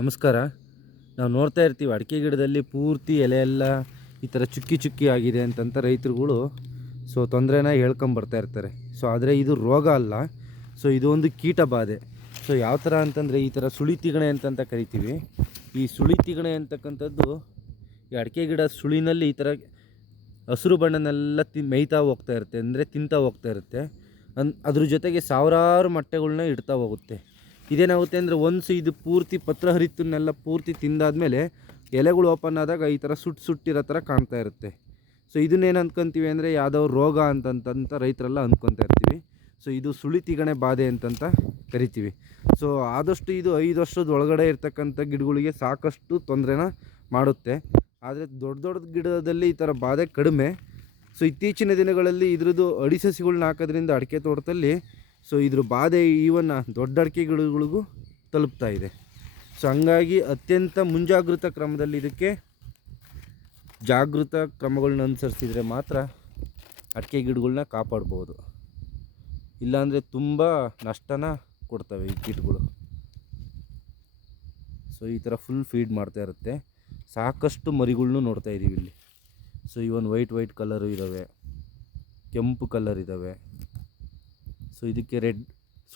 ನಮಸ್ಕಾರ. ನಾವು ನೋಡ್ತಾ ಇರ್ತೀವಿ ಅಡಿಕೆ ಗಿಡದಲ್ಲಿ ಪೂರ್ತಿ ಎಲೆ ಎಲ್ಲ ಈ ಥರ ಚುಕ್ಕಿ ಚುಕ್ಕಿ ಆಗಿದೆ ಅಂತಂತ ರೈತರುಗಳು ತೊಂದರೆನ ಹೇಳ್ಕೊಂಬರ್ತಾ ಇರ್ತಾರೆ. ಆದರೆ ಇದು ರೋಗ ಅಲ್ಲ. ಇದು ಒಂದು ಕೀಟ ಬಾಧೆ. ಯಾವ ಥರ ಅಂತಂದರೆ ಈ ಥರ ಸುಳಿ ತಿಗಣೆ ಅಂತಂತ ಕರಿತೀವಿ. ಈ ಸುಳಿ ತಿಗಣೆ ಅಂತಕ್ಕಂಥದ್ದು ಈ ಅಡಿಕೆ ಗಿಡ ಸುಳಿನಲ್ಲಿ ಈ ಥರ ಹಸಿರು ಬಣ್ಣನೆಲ್ಲ ಮೇಯ್ತಾ ಹೋಗ್ತಾ ಇರುತ್ತೆ, ಅಂದರೆ ತಿಂತಾ ಹೋಗ್ತಾ ಇರುತ್ತೆ. ಅದ್ರ ಜೊತೆಗೆ ಸಾವಿರಾರು ಮೊಟ್ಟೆಗಳ್ನ ಇಡ್ತಾ ಹೋಗುತ್ತೆ. ಇದೇನಾಗುತ್ತೆ ಅಂದರೆ ಇದು ಪೂರ್ತಿ ಪತ್ರ ಹರಿತನ್ನೆಲ್ಲ ಪೂರ್ತಿ ತಿಂದಾದ್ಮೇಲೆ ಎಲೆಗಳು ಓಪನ್ ಆದಾಗ ಈ ಥರ ಸುಟ್ಟಿರೋ ಥರ ಕಾಣ್ತಾ ಇರುತ್ತೆ. ಇದನ್ನೇನು ಅಂದ್ಕೊತೀವಿ ಅಂದರೆ ಯಾವುದೋ ರೋಗ ಅಂತಂತ ರೈತರೆಲ್ಲ ಅಂದ್ಕೊತಾ ಇರ್ತೀವಿ. ಇದು ಸುಳಿ ತಿಗಣೆ ಬಾಧೆ ಅಂತಂತ ಕರಿತೀವಿ. ಆದಷ್ಟು ಇದು 5 ವರ್ಷದ ಒಳಗಡೆ ಇರ್ತಕ್ಕಂಥ ಗಿಡಗಳಿಗೆ ಸಾಕಷ್ಟು ತೊಂದರೆನ ಮಾಡುತ್ತೆ. ಆದರೆ ದೊಡ್ಡ ದೊಡ್ಡ ಗಿಡದಲ್ಲಿ ಈ ಥರ ಬಾಧೆ ಕಡಿಮೆ. ಇತ್ತೀಚಿನ ದಿನಗಳಲ್ಲಿ ಇದ್ರದ್ದು ಅಡಿಸಸಿಗಳನ್ನ ಹಾಕೋದ್ರಿಂದ ಅಡಿಕೆ ತೋಟದಲ್ಲಿ ಇದ್ರ ಬಾಧೆ ಈವನ್ ದೊಡ್ಡ ಅಡಿಕೆ ಗಿಡಗಳಿಗೂ ತಲುಪ್ತಾ ಇದೆ. ಹಂಗಾಗಿ ಅತ್ಯಂತ ಮುಂಜಾಗೃತ ಕ್ರಮದಲ್ಲಿ ಇದಕ್ಕೆ ಜಾಗೃತ ಕ್ರಮಗಳನ್ನ ಅನುಸರಿಸಿದರೆ ಮಾತ್ರ ಅಡಿಕೆ ಗಿಡಗಳನ್ನ ಕಾಪಾಡ್ಬೋದು. ಇಲ್ಲಾಂದರೆ ತುಂಬ ನಷ್ಟನ ಕೊಡ್ತವೆ ಈ ಕೀಟಗಳು. ಈ ಥರ ಫುಲ್ ಫೀಡ್ ಮಾಡ್ತಾ ಇರುತ್ತೆ. ಸಾಕಷ್ಟು ಮರಿಗಳ್ನೂ ನೋಡ್ತಾ ಇದ್ದೀವಿ ಇಲ್ಲಿ. ಇವನ್ ವೈಟ್ ಕಲರು ಇದ್ದಾವೆ, ಕೆಂಪು ಕಲರ್ ಇದ್ದಾವೆ. ಇದಕ್ಕೆ